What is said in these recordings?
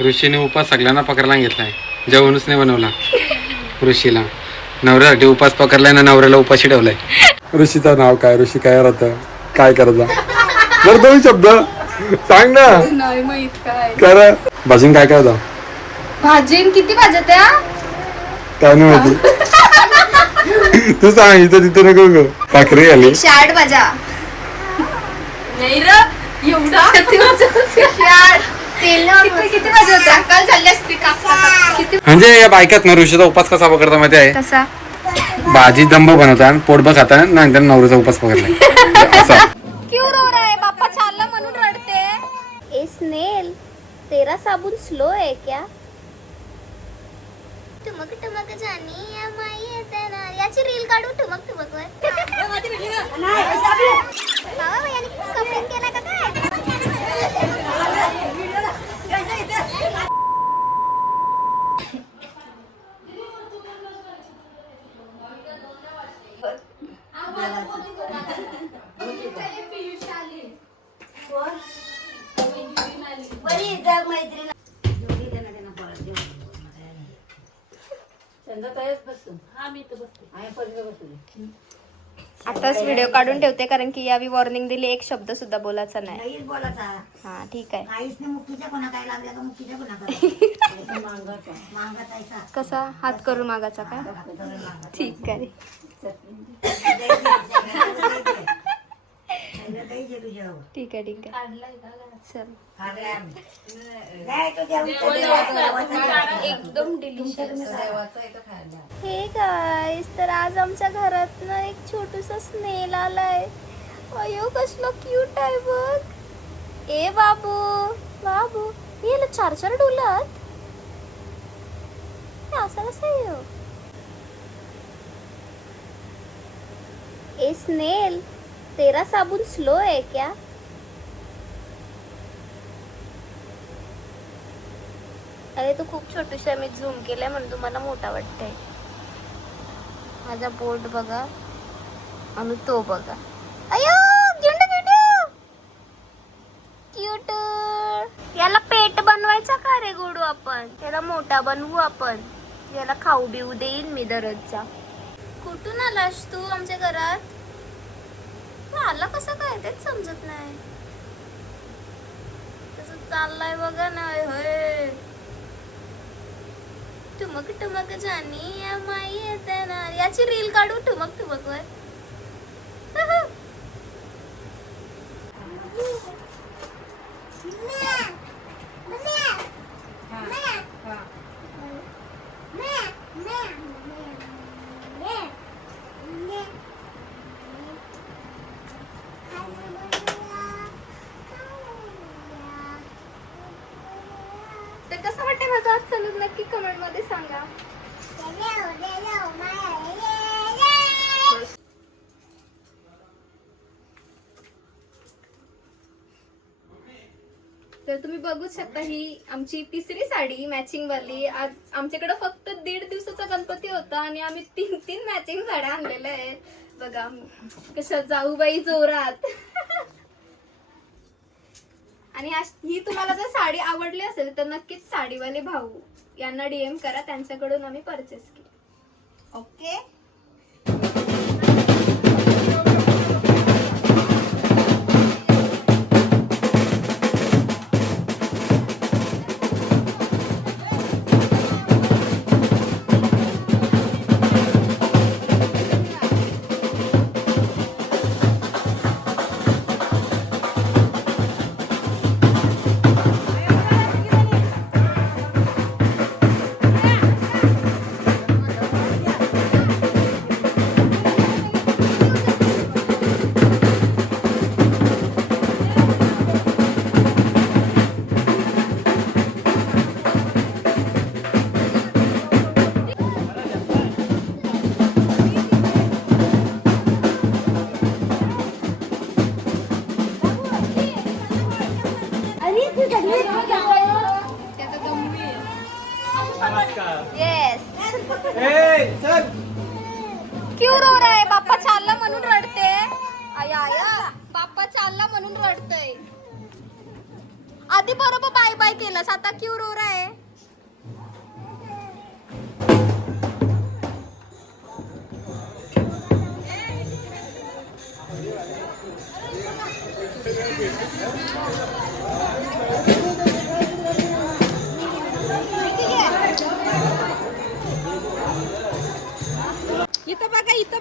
ऋषीने उपास सगळ्यांना पकडायला घेतलाय. जेवणच नाही बनवला. ऋषीला. नवऱ्यासाठी उपास पकडलाय ना नवऱ्याला उपाशी ठेवलाय. ऋषीचं नाव काय? ऋषी काय राहतं? काय करायचं बरं दोन शब्द. सांग ना. नाही माहीत काय. कर. भाजून काय काय होतं भाजीन किती भाज्या त्या? काय नाही माहिती. तू सांग इथं तिथं नको ग. भाकरी आली शाड भाज्या. नाही र एवढा. म्हणजे या बायकात ना ऋषीचा उपास कसा पकडता माहिती आहे? कसा? भाजी जंबो बनवतात पोटभर खाता नंतर नवऱ्याचा उपास पकडलाय असा. क्यों रो रहा है? पापा चालला म्हणून रडते. ए स्नेल तेरा साबुन स्लो है क्या? टुमक टुमक जानी या माई येते ना याची रील काढू टुमक टुमक वर बाबा यांनी कमेंट केला का काय आताच व्हिडिओ काढून ठेवते कारण की यावी वॉर्निंग दिली एक शब्द सुद्धा बोलायचा नाही. बोलायचा. हा ठीक आहे. काहीच नाही मुक्कीच्या कोणा काय लागल्या का मुक्कीच्या कोणा मागायचा कसा? हात करून मागाचा का? ठीक आहे. ठीक आहे ठीक आहे. चल. एकदम डिलिशियस हे गाईस तर आज आमच्या घरात ना एक छोटूसा स्नेल आलाय. अयो कसलं क्यूट आहे बघ. ए बाबू बाबू. याला चार चार डोलात? हे असं कसं आहे? ए स्नेल तेरा साबुन स्लो है क्या? अरे तू खूप छोटीशी मी झूम केलाय म्हणून तुम्हाला मोठा वाटतंय. माझा बोट बघा आणि तो बघा. अयो गिंड गिंड! क्यूट याला पेट बनवायचा का रे गोडू आपण? याला मोठा बनवू आपण. याला खाऊ बिऊ देईन मी दररोजचा. कुठून आलास तू आमच्या घरात? आला कसं काय? तेच समजत नाही. तस चाललाय बघा ना होय ठुमक ठुमक जानी या माई येते ना याची रील काढू ठुमक ठुमक वर तर कसं वाटतंय नक्की कमेंटमध्ये सांगा. तर तुम्ही बघू शकता ही आमची तिसरी साडी मॅचिंग वाली आज आमच्याकडे फक्त दीड दिवसाचा गणपती होता आणि आम्ही तीन तीन मॅचिंग साड्या आणलेल्या आहेत. बघा कशा जाऊबाई जोरात. आणि ही तुम्हाला जर साडी आवडली असेल तर नक्कीच साडीवाले भाऊ यांना डीएम करा. त्यांच्याकडून आम्ही परचेस केली. ओके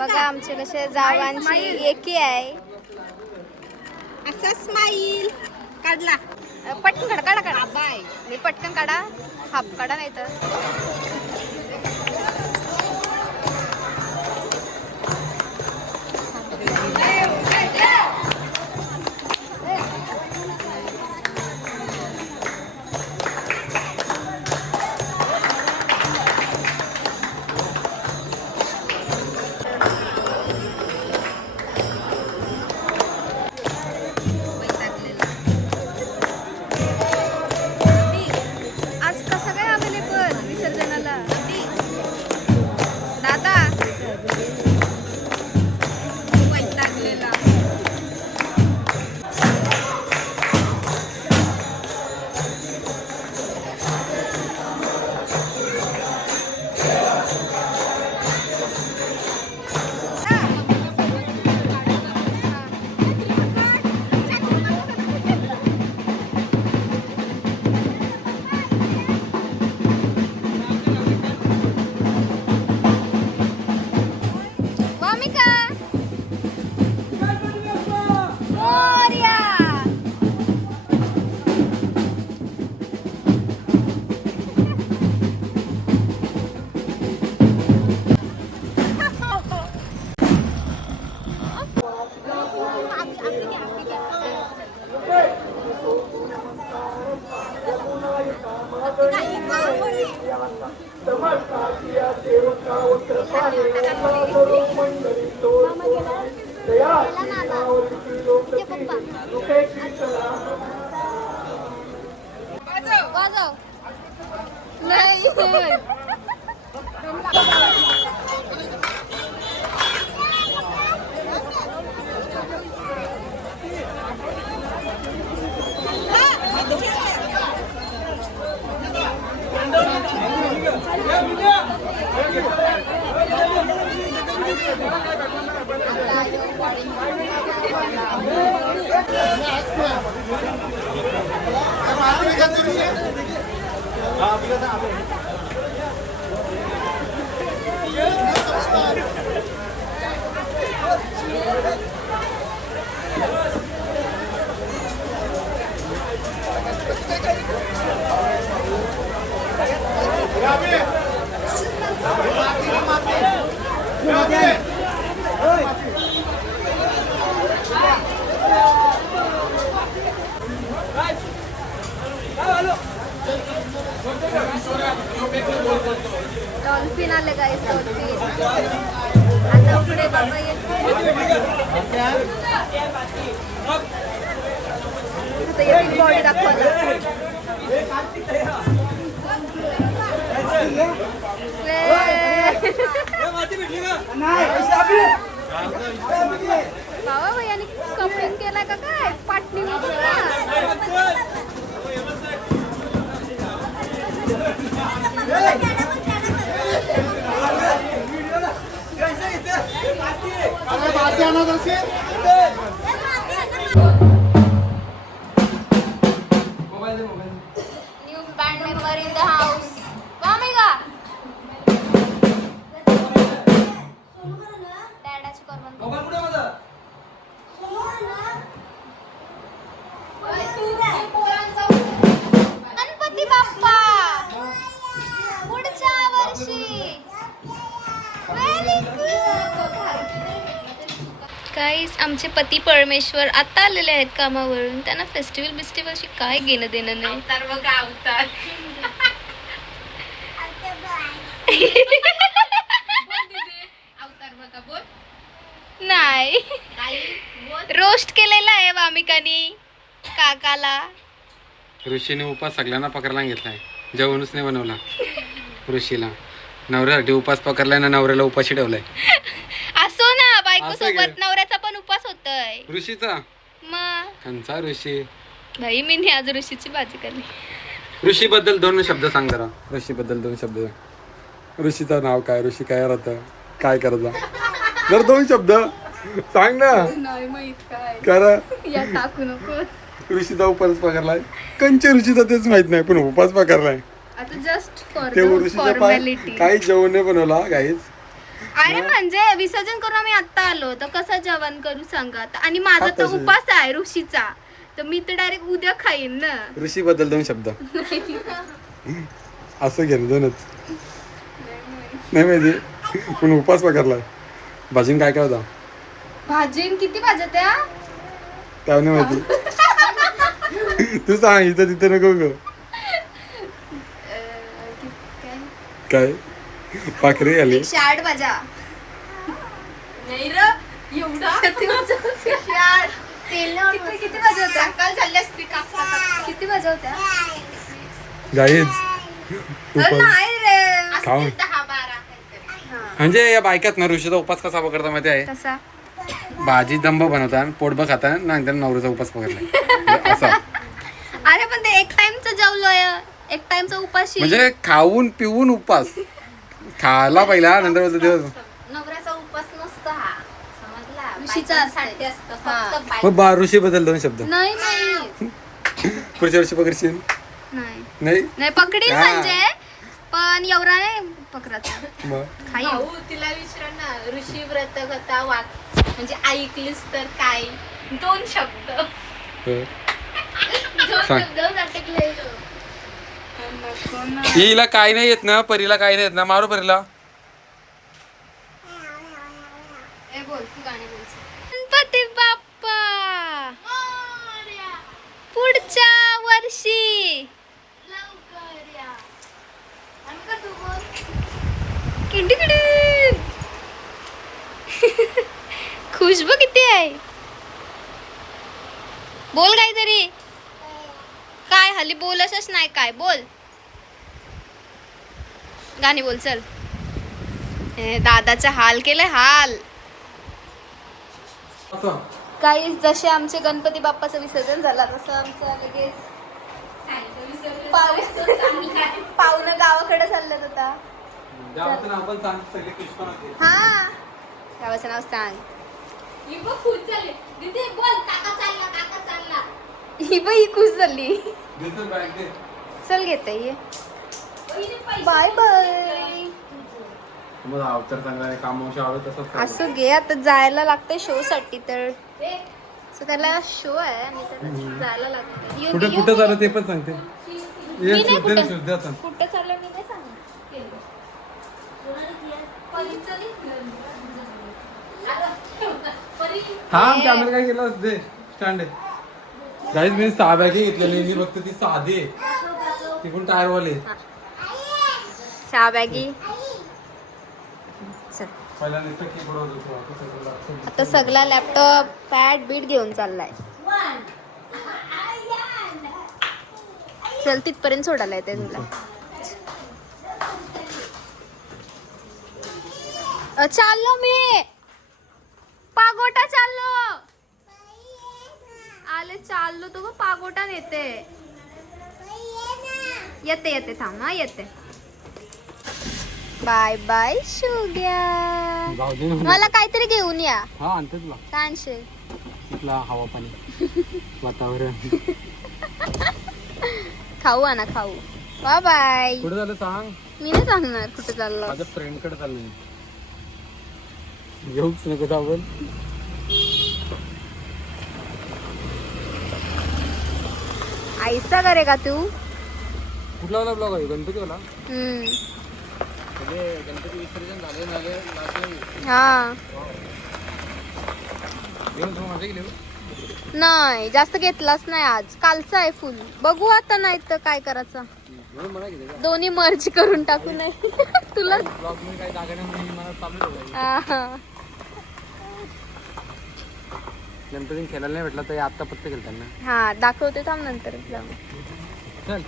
बघा आमचे कसे जावांची एकी आहे. असा स्माईल काढला. पटकन काढा काढा काढा. बाय मी पटकन काढा. हाफ काढा नाही तर Santai dulu, आले काय आता पुढे बाबा येतील बॉडी दाखवायला. बाबा केलाय का काय? Patni band member in the house Vamika काहीच आमचे पती परमेश्वर आता आलेले आहेत कामावरून. त्यांना फेस्टिवल बिस्टिवलशी काय घेणं देणं नाही. अवतार बघा अवतार. अवतार बघा बोल. नाही. काही? बोल. रोस्ट केलेला आहे वामिकानी काकाला. ऋषीने उपास सगळ्यांना पकडायला घेतलाय. जेवणच नाही बनवला. ऋषीला. नवऱ्यासाठी उपास पकडलाय ना नवऱ्याला उपाशी ठेवलाय. असो ना बायको असं सोबत काय? नवऱ्याचा होतोय ऋषीचा? मग? त्यांचा ऋषी. भाई मी आज ऋषीची भाजी खाल्ली ऋषी बद्दल दोन शब्द सांग जरा. ऋषी बद्दल दोन शब्द. सांग. ऋषीचं नाव काय? ऋषी काय राहतं? काय करता जर दोन शब्द. सांग ना. नाही माहीत काय. कर या टाकू नको. ऋषीचा उपास पकडलाय. कंच ऋषीचा तेच माहीत नाही पण उपास पकडलाय. आता जस्ट फॉर ते ऋषीच्या पाय फॉर्मॅलिटी काही जेवण नाही बनवला काहीच अरे म्हणजे विसर्जन करून आम्ही आता आलो तर कसं जेवण करू सांगा आता? आणि माझा तर. उपास आहे ऋषीचा. तर मी तर डायरेक्ट उद्या खाईन ना. ऋषी बद्दल दोन शब्द. असं घे ना दोनच. नाही. माहिती. पण उपास पकडलाय भाजीन काय काय होता? भाजीन किती भाज्या त्या काय नाही माहिती. तू सांग इथं तिथं नको ग काय? पाखरी आली. एकशे आठ नाही र एवढा? किती? किती किती भाज्या होत्या सकाळ झाली असती कापता किती भाज्या होत्या? गाईच अरे नाही रे. खाऊन दहा बारा काहीतरी. म्हणजे या बायकात ना ऋषीचा उपास कसा पकडता माहिती आहे? कसा? भाजी दंब बनवतात पोटभर खाता नंतर नवऱ्याचा उपास पकडलाय. असा. अरे पण ते एक टाइमचं जेवलोय. एक टाइमचा उपाशी. म्हणजे खाऊन पिऊन उपास. खायला पहिला नंतर बोलतो दिवस. नवऱ्याचा उपास नसतो हा. समजला? ऋषीचा बायकांसाठी असते. असतं हा. फक्त बाय मग बा ऋषी बद्दल दोन शब्द. नाही नाही. पुढच्या वर्षी पकडशील? नाही. नाही? नाही पकडील हा. म्हणजे. पण एवढा नाही पकडायचा मग? खाई भाऊ तिला विचार ना. ऋषी व्रत कथा वाच म्हणजे ऐकलीस तर काय? दोन शब्द. हो. दोन सांग. शब्द अटकले हिला काय नाही येत ना परीला काय नाही येत ना. मारू परीला. ए बोल तू गाणी बोल गणपती बाप्पा! पुढच्या वर्षी! किंडी खुशबू किती आहे. बोल काहीतरी. काय हल्ली बोलसच नाही काय? बोल. गाणी बोल चल. दादाचा हाल केलाय हाल. काही जसे आमचे गणपती बाप्पाचं विसर्जन झालं तसं आमचं लगेच पाहुणे पाहुणं गावाकडे चाललं आता. हा. गावाचं नाव सांग. ही बघ खुश झाली दीदी बोल काका चालला काका चालला. ही बाई ही खुश झाली. चल घेते ये. Bye bye. अवतार चांगला आहे कामावशी आवडत तसंच असं घे आता जायला लागतंय शो साठी तर. So त्याला शो आहे आणि त्याला जायला लागतंय. यो- कुठे झालं ते पण सांगते. मी नाही शुद्ध कुठं- शुद्ध आता. कुठं चाललं मी नाही सांगणार हा कॅमेरा काय केला दे. स्टँड आहे. गाईज मी सहा बॅगे घेतलेली मी फक्त ती साधी आहे. ती पण टायर वाली आहे. चहा बॅगी. चल. आता सगळा लॅपटॉप पॅड बीट घेऊन चाललाय. चल तिथपर्यंत सोडायला येते तुला. चाललो मी. पागोटा चाललो. आले चाललो तो गं पागोटा नेते. येते येते थांब हा येते. बाय बाय शुग्या. मला काहीतरी घेऊन या. हा आणते तुला काय आणशील तिथला हवा पाणी. वातावरण. खाऊ आणा खाऊ. बाय बाय कुठे झालं सांग? मी नाही सांगणार कुठे चाललो. माझ्या फ्रेंडकडे चाललोय येऊच नको आईचा करे का तू? कुठला वाला ब्लॉग आहे? गणपती वाला हम्म. गणपती विसर्जन झाले झाले हा. नाही जास्त घेतलाच नाही आज. कालचा आहे फुल बघू आता नाही तर काय करायचं. दोन्ही मर्ज करून टाकू नये तुला. गणपती खेळायला नाही भेटला तर आता फक्त खेळताना हा दाखवते थांब नंतर चल.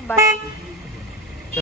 बाय